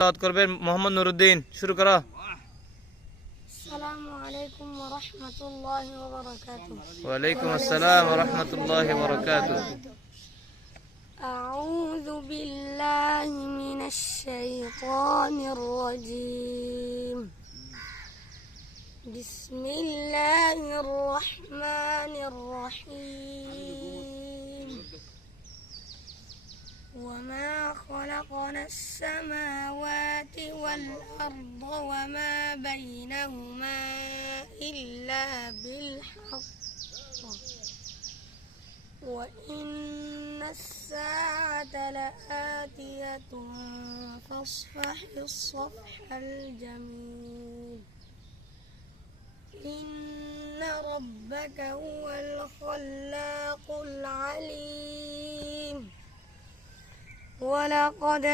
তেলাওয়াত করবেন মোহাম্মদ নুরুদ্দিন, শুরু করো। আসসালামু আলাইকুম ওয়া রাহমাতুল্লাহি ওয়া বারাকাতুহু। ওয়া আলাইকুম আসসালাম ওয়া রাহমাতুল্লাহি ওয়া বারাকাতুহু। আউযু বিল্লাহি মিনাশ শাইতানির রাজীম। বিসমিল্লাহির রাহমানির রাহিম। وما خلقنا السماوات والأرض وما بينهما إلا بالحق وإن الساعة لآتية فاصفح الصفح الجميل إن ربك هو الخلاق العليم ولقد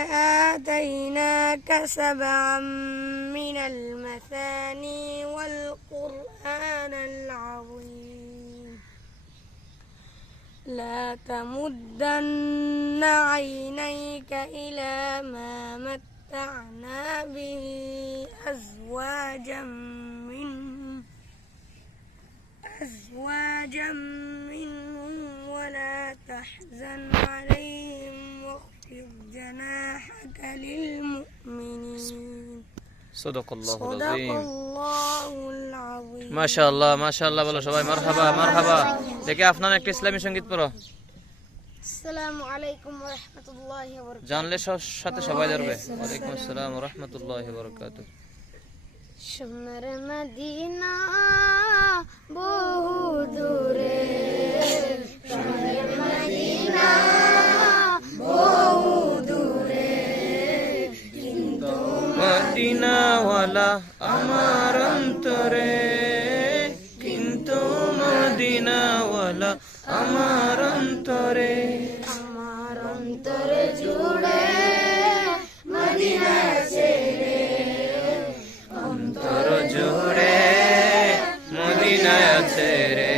آتيناك 7 من المثاني والقرآن العظيم لا تمدن عينيك إلى ما متعنا به أزواجا منهم ولا تحزن عليهم واخفض جناحك للمؤمنين صدق الله صدق العظيم। الله العظيم। মাশাআল্লাহ মাশাআল্লাহ বলো সবাই, মারহাবা মারহাবা। দেখে আপনার একটা ইসলামী সঙ্গীত পড়ো। আসসালামু আলাইকুম ওয়া রাহমাতুল্লাহি ওয়া বারাকাতুহু। জানলে সাথে সবাই ধরবে। ওয়ালাইকুম আসসালাম ওয়া রাহমাতুল্লাহি ওয়া বারাকাতুহু। সোনার মদিনা বহু দূরে, সোনার মদিনা বহু দূরে, কিন্তু মদিনাওয়ালা আমার অন্তরে, কিন্তু মদিনাওয়ালা আমার অন্তরে, আমার অন্তরে জুড়ে মদিনা আছে রে, অন্তর জুড়ে মদিনা আছে রে।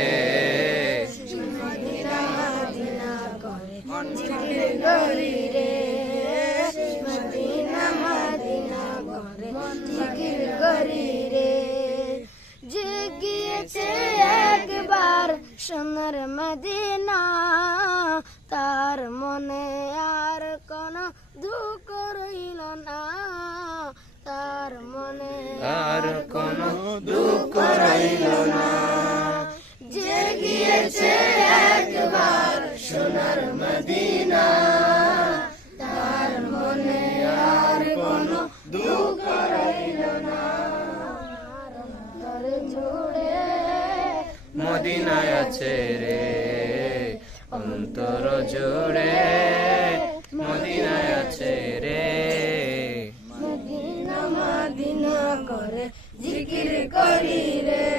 মদিনা মদিনা করে জিকির করি রে, মদিনা মদিনা করে জিকির করি রে। যে গিয়েছে একবার সোনার মদিনা, তার মনে আর কোনো দুঃখ রইল না, তার মনে আর কোনো দুঃখ রইল না। যে গিয়েছে একবার সোনার মদিনা, তার মনে আর কোনো দুঃখ রইল না। অন্তর জুড়ে মদিনায় আছে রে, অন্তর জুড়ে মদিনায় আছে রে। মদিনা মদিনা করে জিকির করি রে,